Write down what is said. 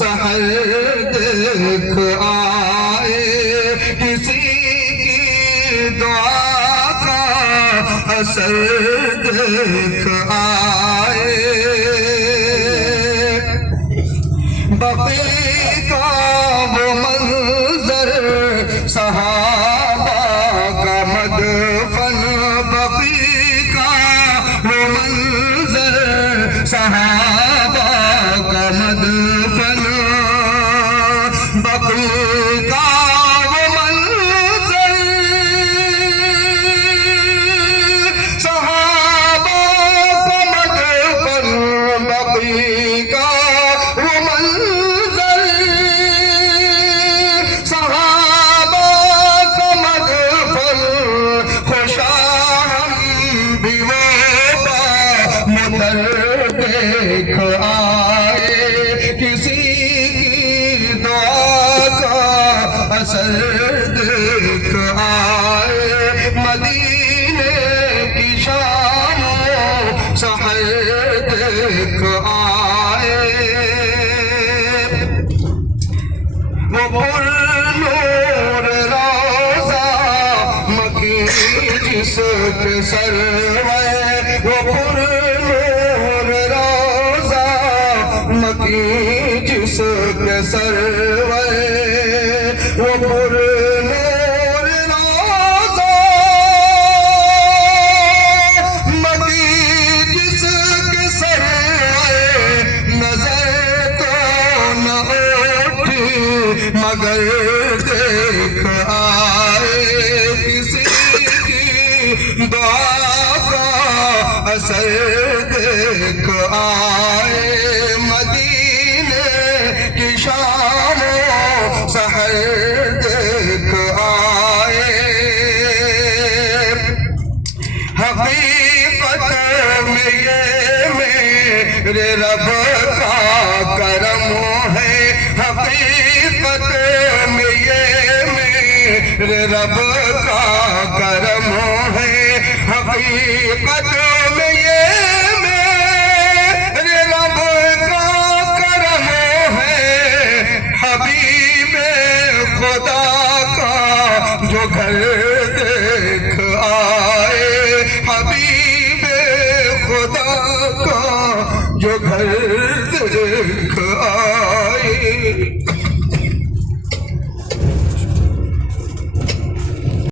سحر دیکھ آئے، کسی کی دعا کا اثر دیکھ آئے، بقیع کا وہ منظر صحابہ کا مدفن، بقیع کا وہ منظر صحابہ کا مدفن، بقیع کا وہ منظر صحابہ کا مدفن، بقیع کا وہ منظر صحابہ کا مدفن، خوشا ہم بھی وہ مدر دیکھ آئے، کسی کی دعا کا اثر دیکھ آئے، مدینے کی شام و سحر دیکھ آئے، وہ پرنور روضہ مکی جس کے سروے، وہ پرنور روضہ مکی جس کے سروے، وہ پرنور روضہ مکی جس کے سروے، نظر تو نہ اٹھی مگر دیکھ آئے، کسی کی دعا کا اثر دیکھ آئے، مدینے کی شام و سحر دیکھ آئے، حقیقت میں یہ میرے رب کا کرم ہے، حقیقت میں یہ میرے رب کا کرم ہے، حقیقت میں یہ میرے رب کا کرم ہے، حبیب خدا کا جو گھر دیکھ آئے، حبیب خدا کا جو گھر دیکھ